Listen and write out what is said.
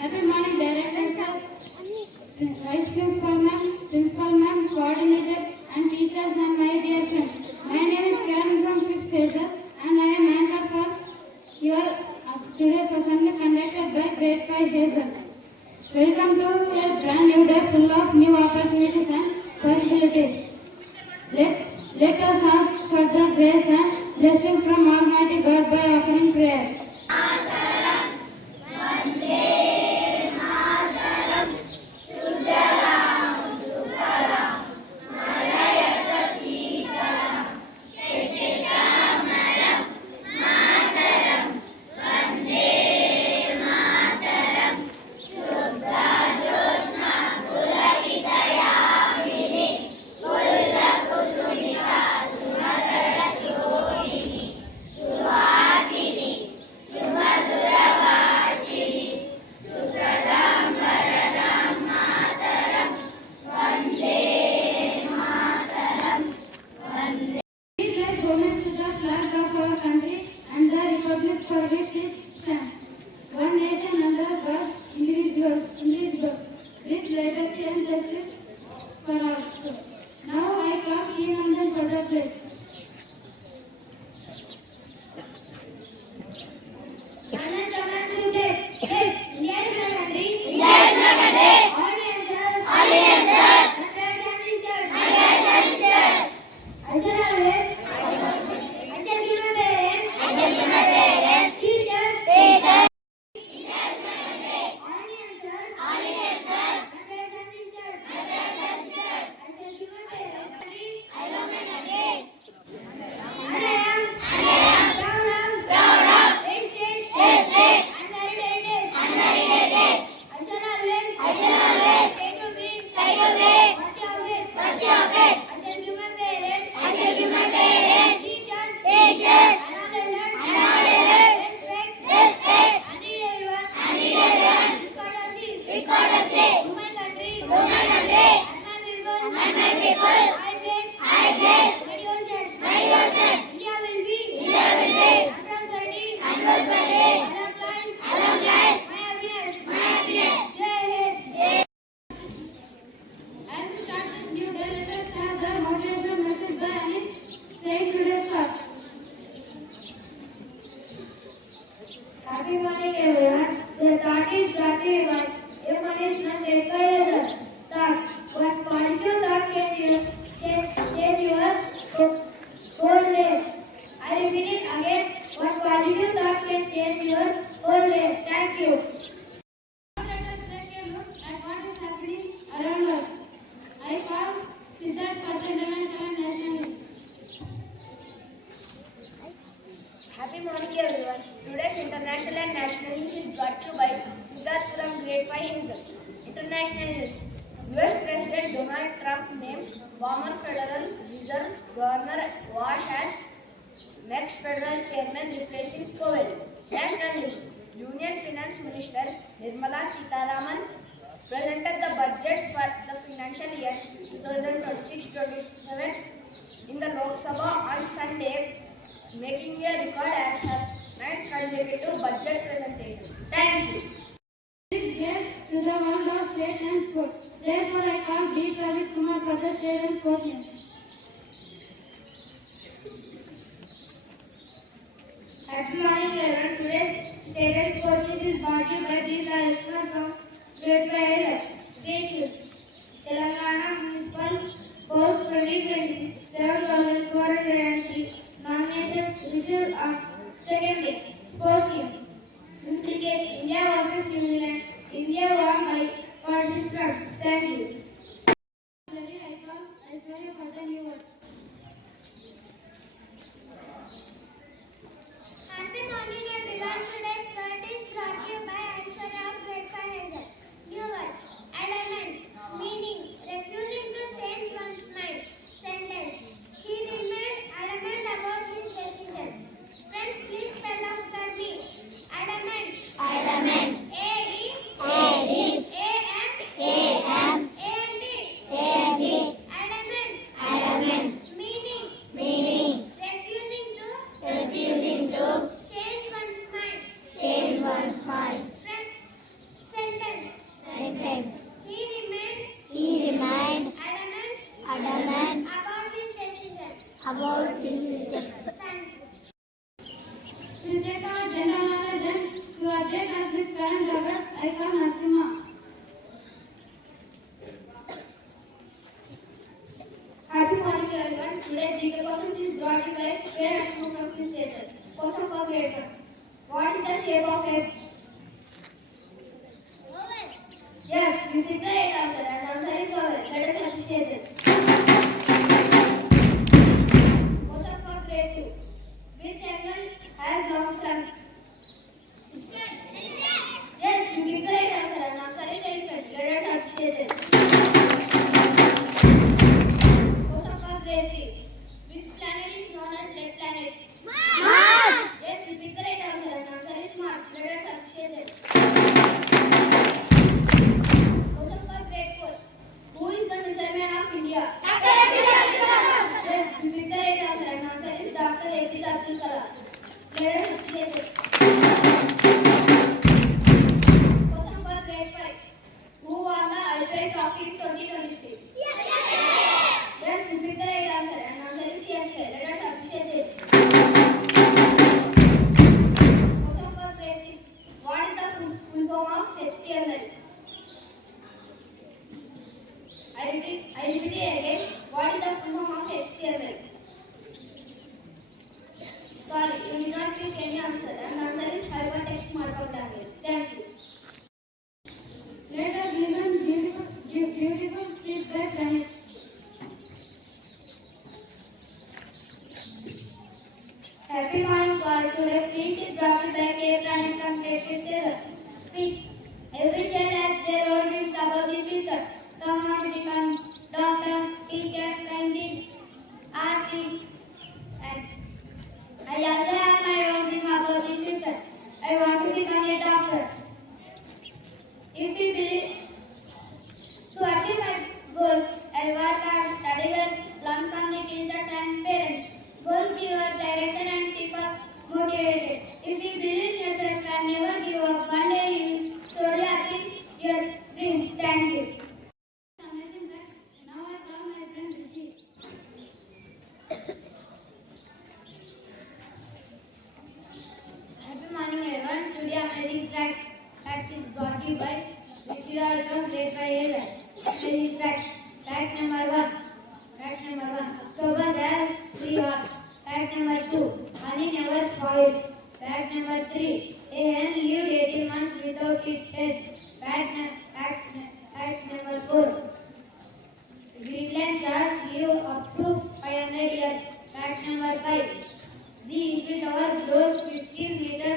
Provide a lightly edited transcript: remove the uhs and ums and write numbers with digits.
Happy morning, director sir, vice principal ma'am, principal ma'am, coordinator, and teachers and my dear friends. My name is Karen from 5th Hazel, and I am anchor for your today's assembly conducted by Grade V Hazel. Welcome to a brand new day full of new opportunities and possibilities. Let us ask for the grace and blessing from Almighty God by offering prayer. For which it stands, one nation under God, indivisible, with liberty and justice for all. Now I call King London for the place. Happy morning everyone. The thought is brought to you by your punishment led by others. Thought. One positive thought can change your whole day. I repeat it again. One positive thought can change your whole day. Thank you. Let us take a look at what is happening around us. I call Siddharth for the international national news. Happy morning everyone. Today's international and national news is brought to you by Siddharth from Grade V Hazel. International news. US President Donald Trump names former Federal Reserve Governor Wash as next federal chairman replacing Powell. National news. Union Finance Minister Nirmala Sitharaman presented the budget for the financial year 2026-27 in the Lok Sabha on Sunday, making a record as her 9th consecutive budget presentation. Thank you. This gets to the world of state and sports. Therefore, I call D. Pradeep Kumar for the state and sports news. Happy morning everyone. Today's state and sports news is brought to you by D. Pradeep Kumar from Grade V Hazel. State news. Telangana Municipal Post 2027,403 nominations received on second day. Sports news. In cricket, India versus New Zealand. India won by 46 runs. Thank you. I call Aishwarya for the new word. Happy morning everyone. Today's word is brought to you by Aishwarya of Grade V Hazel. New word. Adamant. Meaning refusing to change one's mind. Sentence. He remained adamant about his decision. Friends, please spell out for me. Adamant. Adamant. A-D-A-M-A-M-A Current affairs, I come Nasima. Happy morning everyone. Today GK question is brought to you by Fair Asmo from Quiz Hazel. Question for grade 1. What is the shape of a... Yes, you picked the right answer and answer is oval. Let us appreciate it. Question for grade 2. Which animal has long trunk? Yes, you picked the right answer and answer is elephant. Let us appreciate it. Question for grade 3. Which planet is known as red planet? Mars! Yes, you picked the right answer and answer is Mars. Let us appreciate it. Question for grade 4. Who is the Missile of India? Yes, you picked the right answer and answer is Dr. A.P.J. Abdul Kalam. Let us appreciate it. Question for grade 5. Who won the IPL Trophy in 2023? Yes, you picked the right answer and answer is CSK. Let us appreciate it. Question for grade 6. What is the full form of HTML? I repeat it again. What is the full form of HTML? Sorry, you did not pick any answer and answer is hypertext markup language. Thank you. Let us listen beautiful speech by Pranit. Happy morning, class. Today, speech is brought to you by K. Pranit from Grade V Hazel. Speech. Every child has their own dreams about the future. Some want to become doctor, teacher, scientist, artist, and I also have my own dream about the future. I want to become a doctor. If we believe to achieve my goal, I work hard, study well, learn from the teachers and parents. Goals give us direction and keep us motivated. If you believe in yourself and never give up, one day you will surely achieve your dream. Thank you. Amazing that now I call my friend Rishi. Happy morning everyone. Today amazing facts is brought to you by Rishi from Grade V Hazel. Amazing fact. Fact number 1. Fact number 1. October has 3 hours. Fact number 2. Honey never spoils. Fact number 3. A hen lived 18 months without its head. Fact number 4. Greenland sharks live up to 500 years. Fact number 5. The Eiffel Tower grows 15 meters